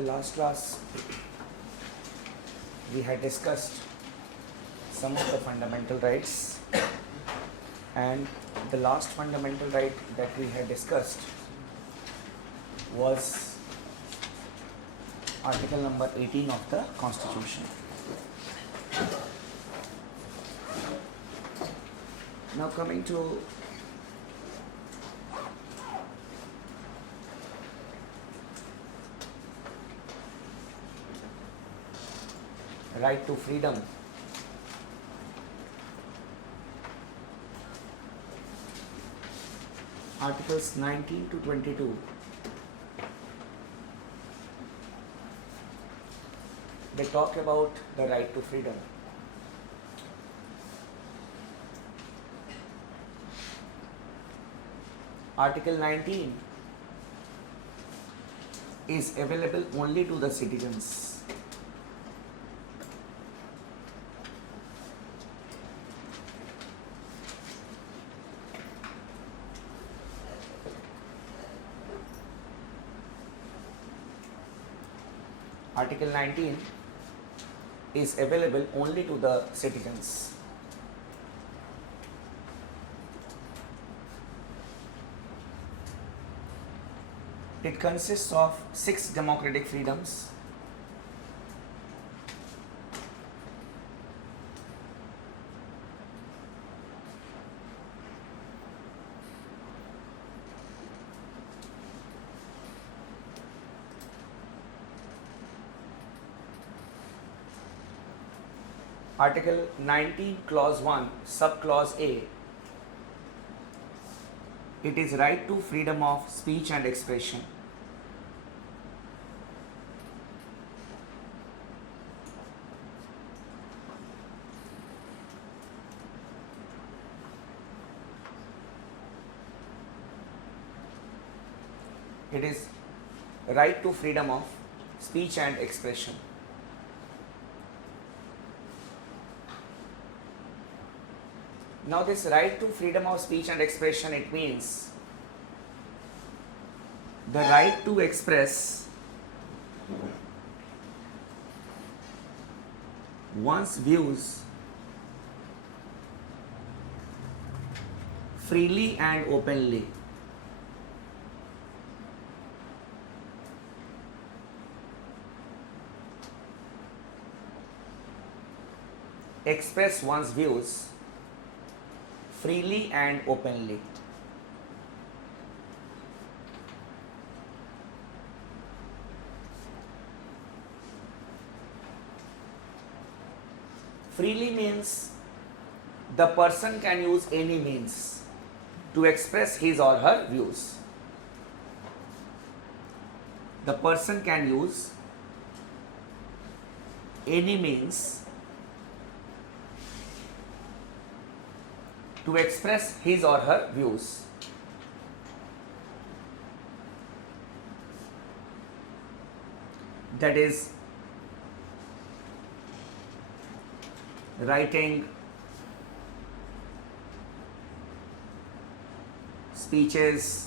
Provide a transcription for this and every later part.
the last class, we had discussed some of the fundamental rights, and the last fundamental right that we had discussed was article number 18 of the Constitution. Now coming to right to freedom. Articles 19 to 22. They talk about the right to freedom. Article 19 is available only to the citizens. Article 19 is available only to the citizens. It consists of 6 democratic freedoms. Article 19, Clause 1, Subclause A. It is right to freedom of speech and expression. It is right to freedom of speech and expression. Now this right to freedom of speech and expression, it means the right to express one's views freely and openly. Express one's views freely and openly. Freely means the person can use any means to express his or her views. The person can use any means to express his or her views. That is, writing, speeches,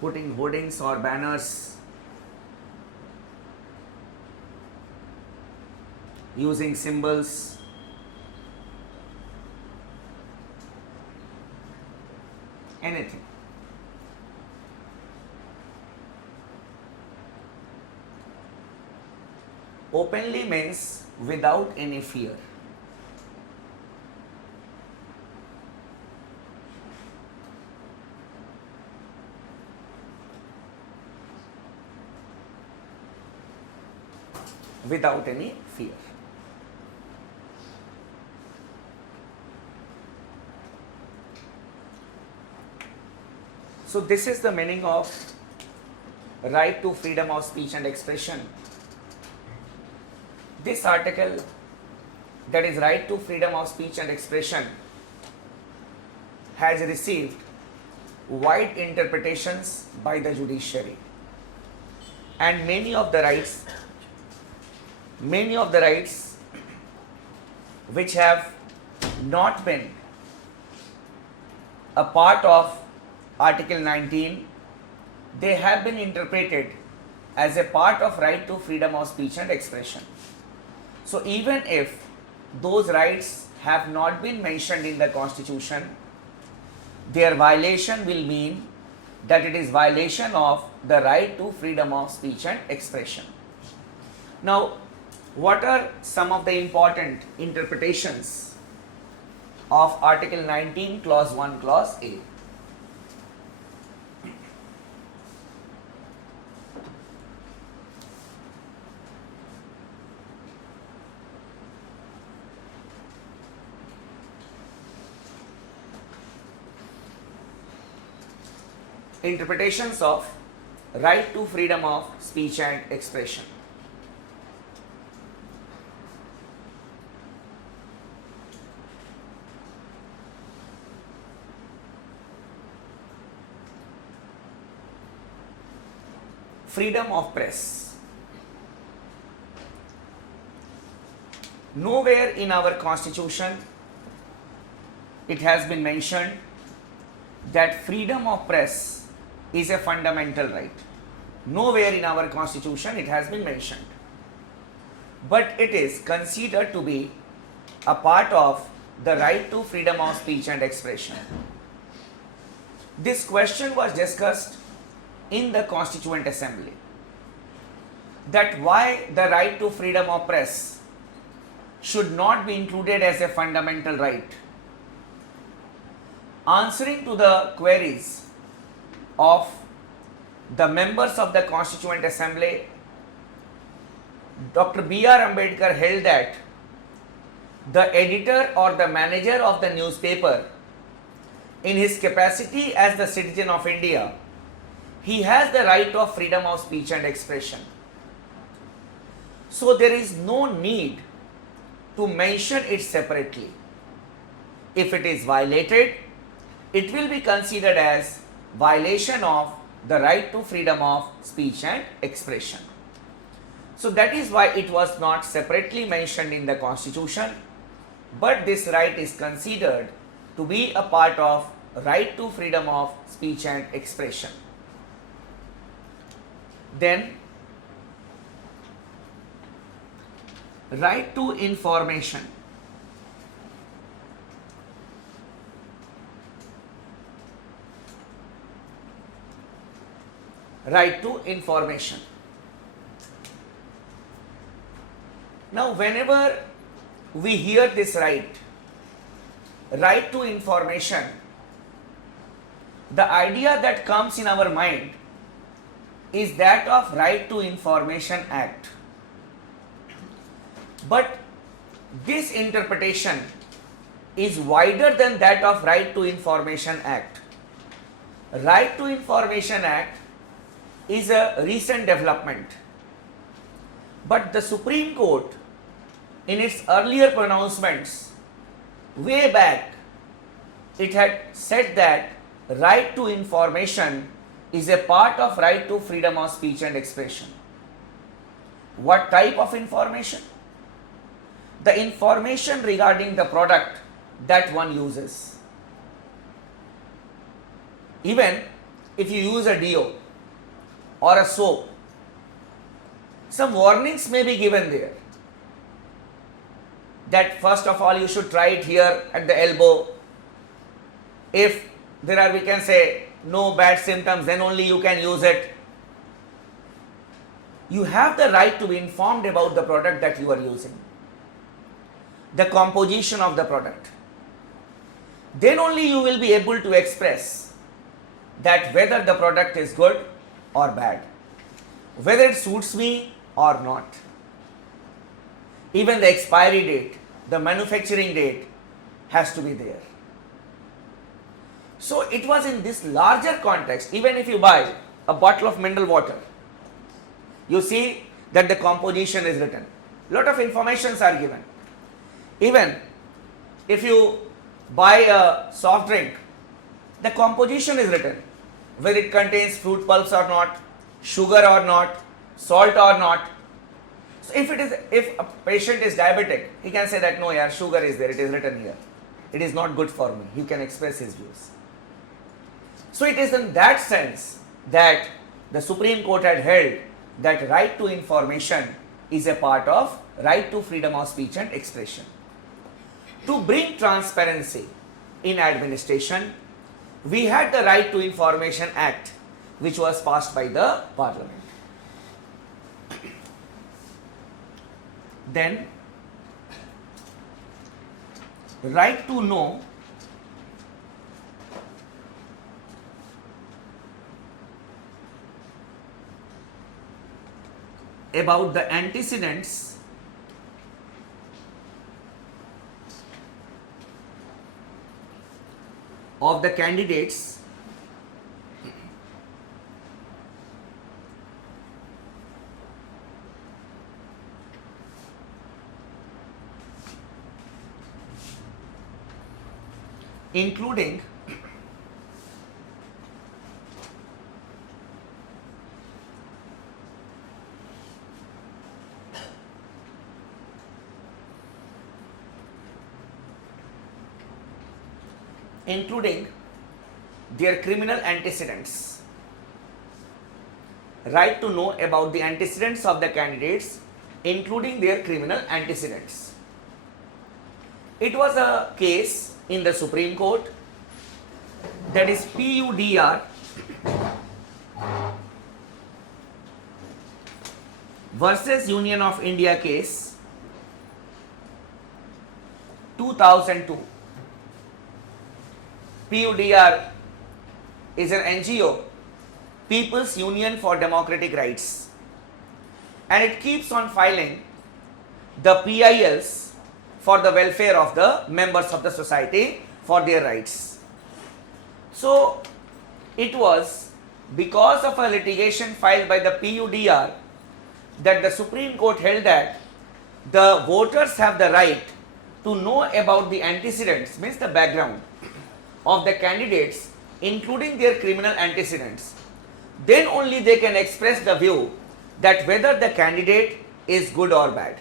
putting hoardings or banners, using symbols, anything. Openly means without any fear. Without any fear. So this is the meaning of right to freedom of speech and expression. This article, that is right to freedom of speech and expression, has received wide interpretations by the judiciary, and many of the rights which have not been a part of Article 19, they have been interpreted as a part of right to freedom of speech and expression. So even if those rights have not been mentioned in the Constitution, their violation will mean that it is violation of the right to freedom of speech and expression. Now, what are some of the important interpretations of Article 19, Clause 1, Clause A? Interpretations of right to freedom of speech and expression. Freedom of press. Nowhere in our Constitution it has been mentioned that freedom of press is a fundamental right. Nowhere in our Constitution it has been mentioned. But it is considered to be a part of the right to freedom of speech and expression. This question was discussed in the Constituent Assembly, that why the right to freedom of press should not be included as a fundamental right. Answering to the queries of the members of the Constituent Assembly, Dr. B.R. Ambedkar held that the editor or the manager of the newspaper, in his capacity as the citizen of India, he has the right of freedom of speech and expression. So there is no need to mention it separately. If it is violated, it will be considered as violation of the right to freedom of speech and expression. So that is why it was not separately mentioned in the Constitution, but this right is considered to be a part of right to freedom of speech and expression. Then, right to information. Right to information. Now, whenever we hear this right to information, the idea that comes in our mind is that of Right to Information Act. But this interpretation is wider than that of Right to Information Act. Right to Information Act is a recent development, but the Supreme Court, in its earlier pronouncements, way back, it had said that right to information is a part of right to freedom of speech and expression. What type of information? The information regarding the product that one uses. Even if you use a deo or a soap, some warnings may be given there. That first of all you should try it here at the elbow. If there are, we can say, no bad symptoms, then only you can use it. You have the right to be informed about the product that you are using, the composition of the product. Then only you will be able to express that whether the product is good or bad, whether it suits me or not. Even the expiry date, the manufacturing date has to be there. So it was in this larger context. Even if you buy a bottle of mineral water, you see that the composition is written. Lot of informations are given. Even if you buy a soft drink, the composition is written, whether it contains fruit pulps or not, sugar or not, salt or not. So if a patient is diabetic, he can say that no, yeah, sugar is there, it is written here. it is not good for me. He can express his views. So it is in that sense that the Supreme Court had held that right to information is a part of right to freedom of speech and expression. To bring transparency in administration, we had the Right to Information Act, which was passed by the Parliament. Then, right to know about the antecedents of the candidates including their criminal antecedents. Right to know about the antecedents of the candidates, including their criminal antecedents. It was a case in the Supreme Court, that is PUDR versus Union of India case 2002. PUDR is an NGO, People's Union for Democratic Rights, and it keeps on filing the PILs for the welfare of the members of the society for their rights. So it was because of a litigation filed by the PUDR that the Supreme Court held that the voters have the right to know about the antecedents, means the background of the candidates, including their criminal antecedents. Then only they can express the view that whether the candidate is good or bad.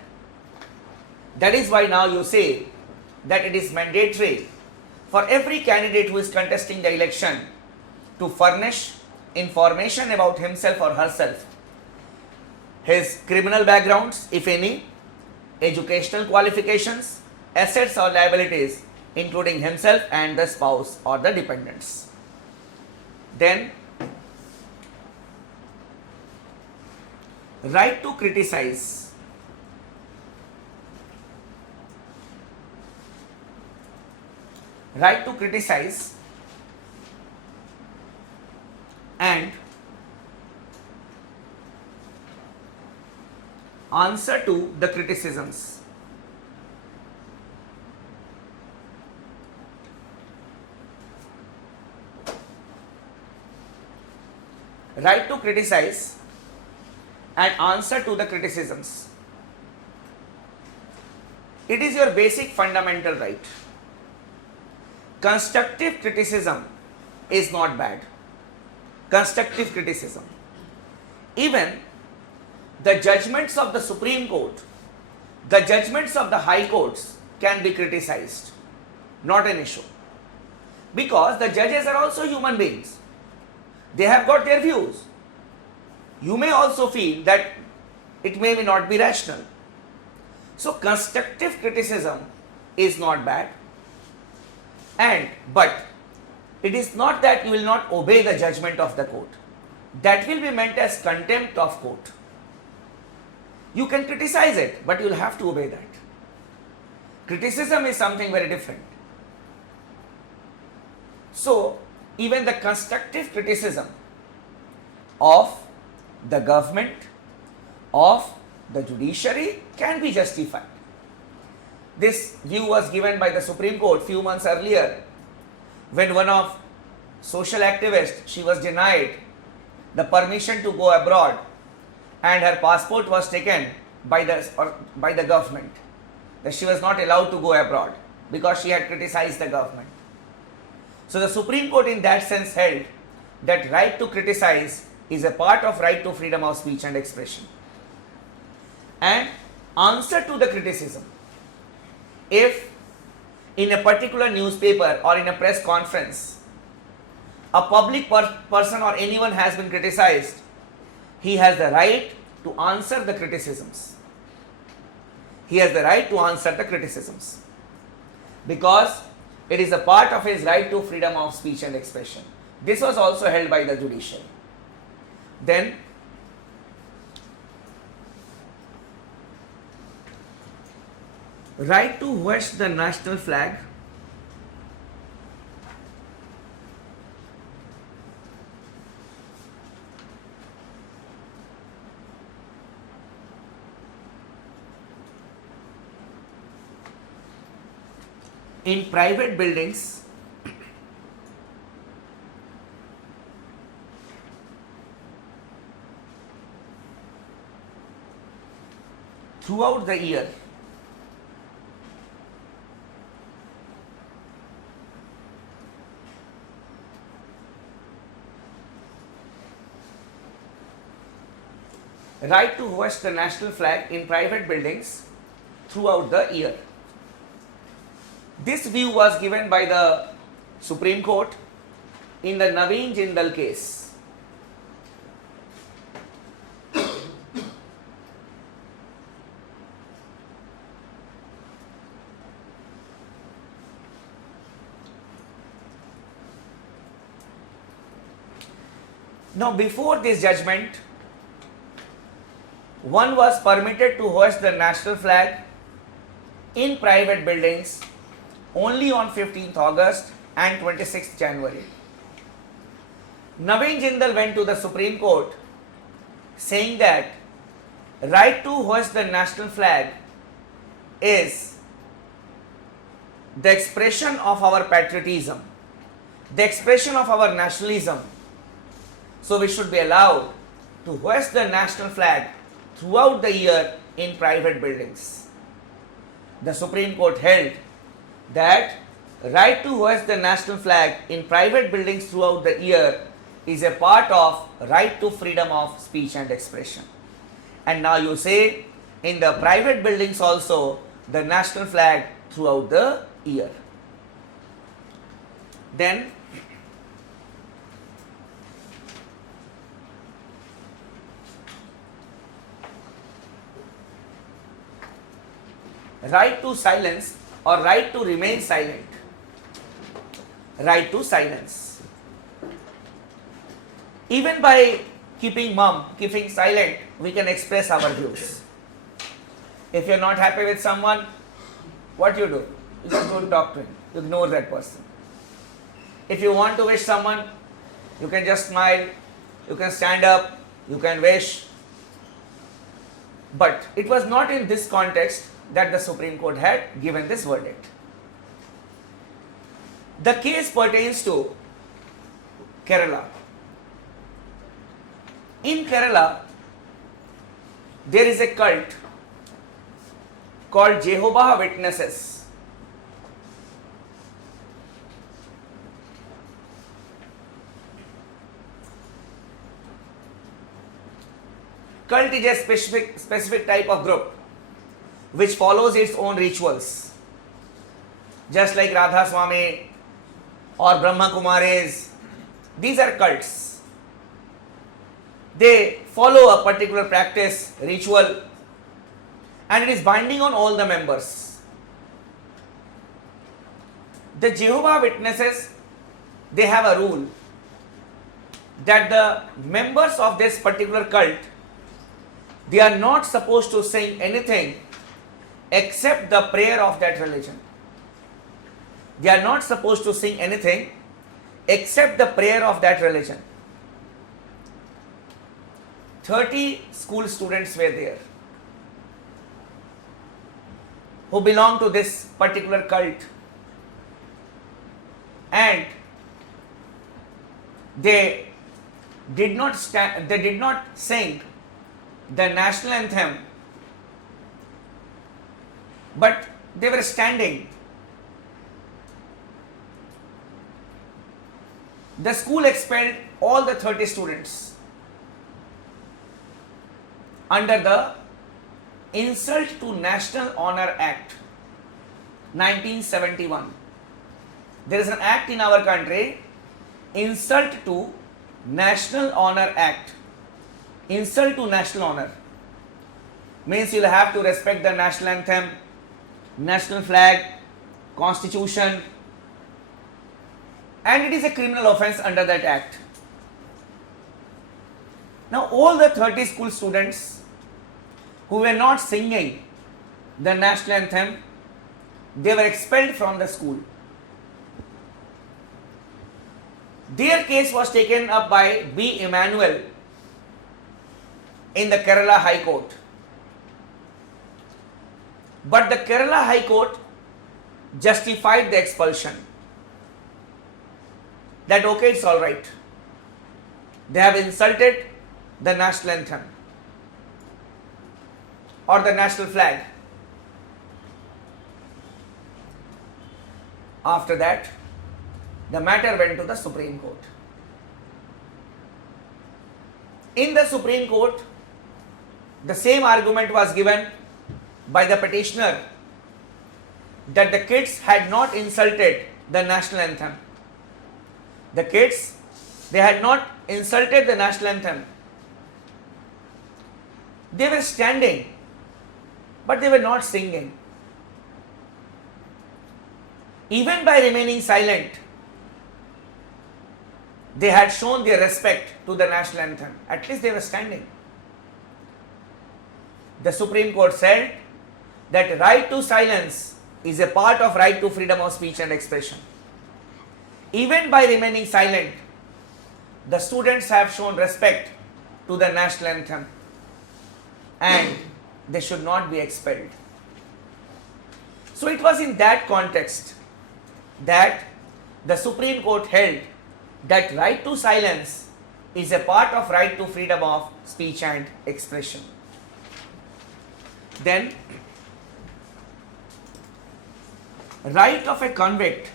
That is why now you say that it is mandatory for every candidate who is contesting the election to furnish information about himself or herself, his criminal backgrounds, if any, educational qualifications, assets or liabilities, including himself and the spouse or the dependents. Then, right to criticize. Right to criticize and answer to the criticisms. Right to criticize and answer to the criticisms. It is your basic fundamental right. Constructive criticism is not bad. Constructive criticism. Even the judgments of the Supreme Court, the judgments of the high courts can be criticized. Not an issue. Because the judges are also human beings. They have got their views. You may also feel that it may not be rational. So constructive criticism is not bad. But it is not that you will not obey the judgment of the court. That will be meant as contempt of court. You can criticize it, but you will have to obey that. Criticism is something very different. So, even the constructive criticism of the government, of the judiciary can be justified. This view was given by the Supreme Court few months earlier when one of social activists, she was denied the permission to go abroad and her passport was taken by the government, that she was not allowed to go abroad because she had criticized the government. So the Supreme Court in that sense held that right to criticize is a part of right to freedom of speech and expression. And answer to the criticism. If in a particular newspaper or in a press conference, a public person or anyone has been criticized, he has the right to answer the criticisms. He has the right to answer the criticisms because it is a part of his right to freedom of speech and expression. This was also held by the judiciary. Then, right to hoist the national flag in private buildings throughout the year right to hoist the national flag in private buildings throughout the year. This view was given by the Supreme Court in the Naveen Jindal case. Now, before this judgment, one was permitted to hoist the national flag in private buildings only on 15th August and 26th January. Naveen Jindal went to the Supreme Court saying that right to hoist the national flag is the expression of our patriotism, the expression of our nationalism. So we should be allowed to hoist the national flag throughout the year in private buildings. The Supreme Court held that right to hoist the national flag in private buildings throughout the year is a part of right to freedom of speech and expression. And now you say in the private buildings also the national flag throughout the year. Then right to silence or right to remain silent. Right to silence. Even by keeping mum, keeping silent, we can express our views. If you are not happy with someone, what you do? You just don't talk to him. You ignore that person. If you want to wish someone, you can just smile, you can stand up, you can wish. But it was not in this context that the Supreme Court had given this verdict. The case pertains to Kerala. In Kerala, there is a cult called Jehovah's Witnesses. Cult is a specific type of group which follows its own rituals, just like Radha Swami or Brahma Kumaris. These are cults. They follow a particular practice, ritual, and it is binding on all the members. The Jehovah's Witnesses, they have a rule that the members of this particular cult, they are not supposed to sing anything except the prayer of that religion. They are not supposed to sing anything except the prayer of that religion. 30 school students were there who belong to this particular cult, and they did not sing the national anthem, but they were standing. The school expelled all the 30 students under the Insult to National Honor Act 1971. there is an act in our country, Insult to National Honor Act. Insult to national honor means you will have to respect the national anthem, national flag, constitution, and it is a criminal offence under that act. Now all the 30 school students who were not singing the national anthem, they were expelled from the school. Their case was taken up by B. Emmanuel in the Kerala High Court. But the Kerala High Court justified the expulsion. That okay, it's all right. They have insulted the national anthem or the national flag. After that, the matter went to the Supreme Court. In the Supreme Court, the same argument was given by the petitioner that the kids had not insulted the national anthem. The kids, they had not insulted the national anthem. They were standing, but they were not singing. Even by remaining silent, they had shown their respect to the national anthem. At least they were standing. The Supreme Court said that right to silence is a part of right to freedom of speech and expression. Even by remaining silent, the students have shown respect to the national anthem and they should not be expelled. So it was in that context that the Supreme Court held that right to silence is a part of right to freedom of speech and expression. Then, right of a convict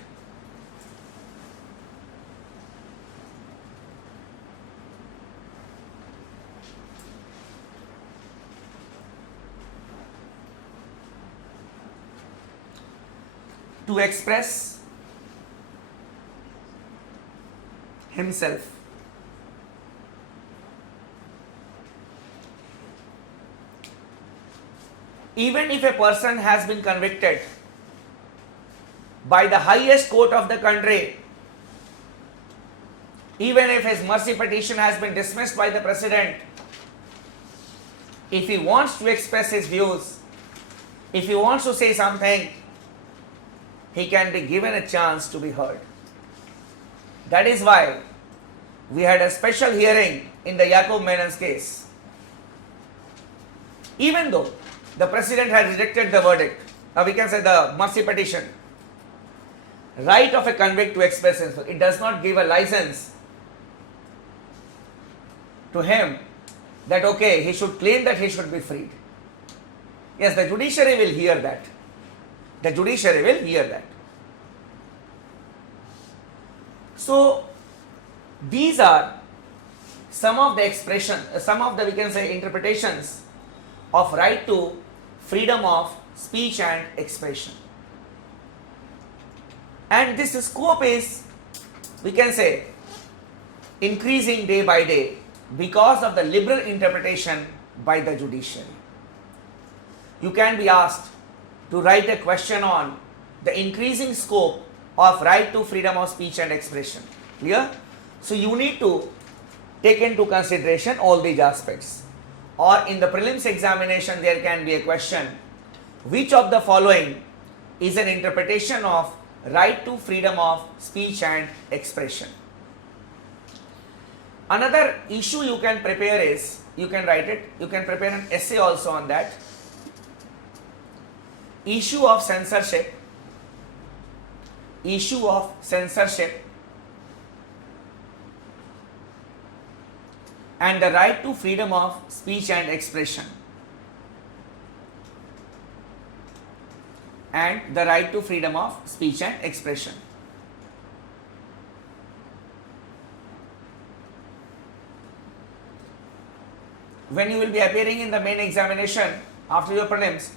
to express himself. Even if a person has been convicted by the highest court of the country, even if his mercy petition has been dismissed by the president, if he wants to express his views, if he wants to say something, he can be given a chance to be heard. That is why we had a special hearing in the Yaqub Menon's case. Even though the president had rejected the verdict, we can say the mercy petition, right of a convict to express himself, it does not give a license to him that okay, he should claim that he should be freed. Yes, the judiciary will hear that. The judiciary will hear that. So, these are some of the expression, some of the we can say interpretations of right to freedom of speech and expression. And this scope is, we can say, increasing day by day because of the liberal interpretation by the judiciary. You can be asked to write a question on the increasing scope of right to freedom of speech and expression. Clear? So you need to take into consideration all these aspects. Or in the prelims examination there can be a question, which of the following is an interpretation of right to freedom of speech and expression? Another issue you can prepare is, you can write it, you can prepare an essay also on that. Issue of censorship, issue of censorship and the right to freedom of speech and expression, and the right to freedom of speech and expression. When you will be appearing in the main examination after your prelims,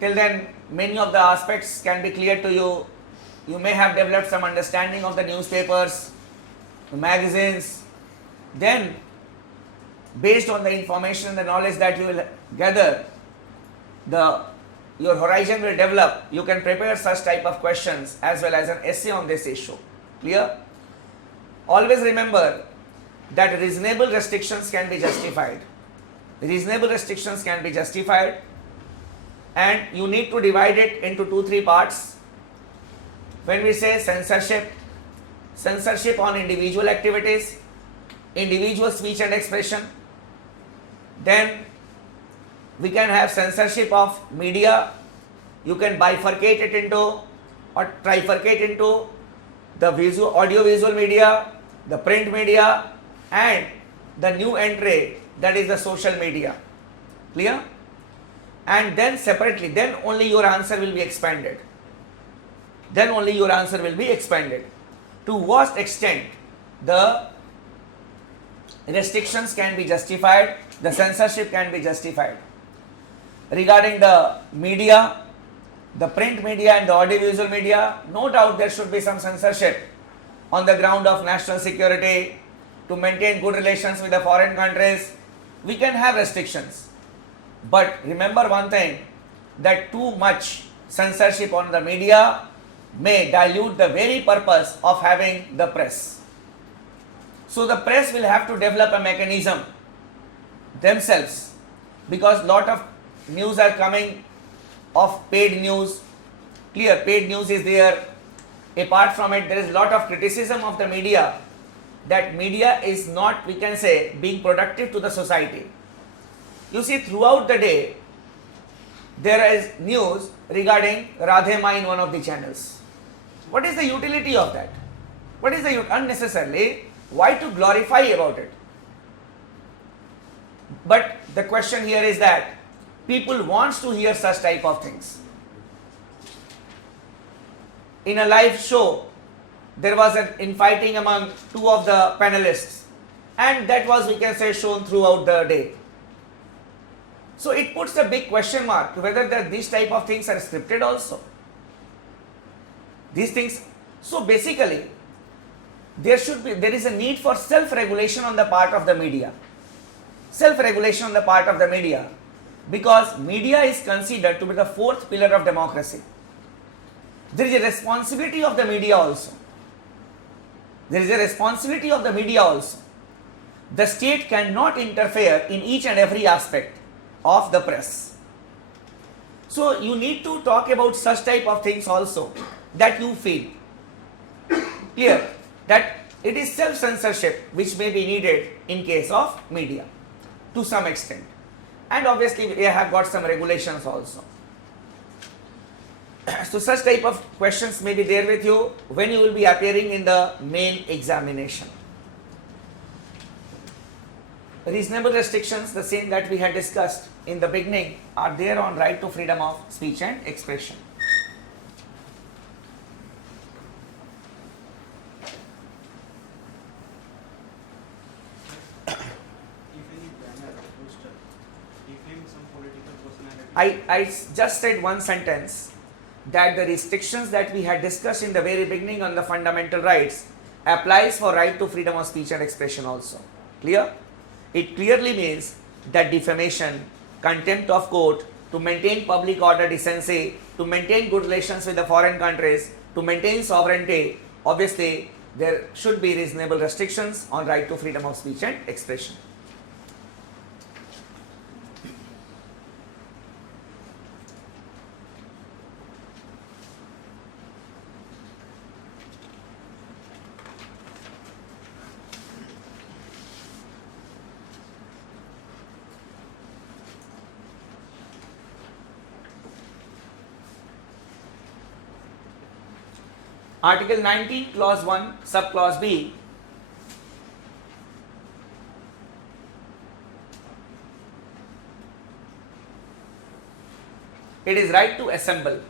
till then many of the aspects can be clear to you you may have developed some understanding of the newspapers, the magazines. Then, based on the information and the knowledge that you will gather, your horizon will develop. You can prepare such type of questions as well as an essay on this issue. Clear? Always remember that reasonable restrictions can be justified. Reasonable restrictions can be justified, and you need to divide it into 2-3 parts. When we say censorship, censorship on individual activities, individual speech and expression. Then we can have censorship of media. You can bifurcate it into or trifurcate into the audio visual media, the print media, and the new entry, that is the social media. Clear? And then separately, then only your answer will be expanded. Then only your answer will be expanded. To what extent the restrictions can be justified, the censorship can be justified. Regarding the media, the print media and the audiovisual media, no doubt there should be some censorship on the ground of national security, to maintain good relations with the foreign countries. We can have restrictions. But remember one thing, that too much censorship on the media may dilute the very purpose of having the press. So the press will have to develop a mechanism themselves, because lot of news are coming of paid news. Clear, paid news is there. Apart from it, there is lot of criticism of the media, that media is not, we can say, being productive to the society. You see, throughout the day, there is news regarding Radhe Ma in one of the channels. What is the utility of that? What is the unnecessarily? Why to glorify about it? But the question here is that people wants to hear such type of things. In a live show, there was an infighting among two of the panelists, and that was, we can say, shown throughout the day. So it puts a big question mark whether these type of things are scripted also. These things. So basically, there is a need for self-regulation on the part of the media. Self-regulation on the part of the media, because media is considered to be the fourth pillar of democracy. There is a responsibility of the media also. There is a responsibility of the media also. The state cannot interfere in each and every aspect of the press. So you need to talk about such type of things also, that you feel clear that it is self-censorship which may be needed in case of media to some extent. And obviously we have got some regulations also. So such type of questions may be there with you when you will be appearing in the main examination. Reasonable restrictions, the same that we had discussed in the beginning, are there on right to freedom of speech and expression. I just said one sentence, that the restrictions that we had discussed in the very beginning on the fundamental rights applies for right to freedom of speech and expression also. Clear? It clearly means that defamation, contempt of court, to maintain public order decency, to maintain good relations with the foreign countries, to maintain sovereignty, obviously there should be reasonable restrictions on right to freedom of speech and expression. Article 19, clause 1, subclause B. It is right to assemble.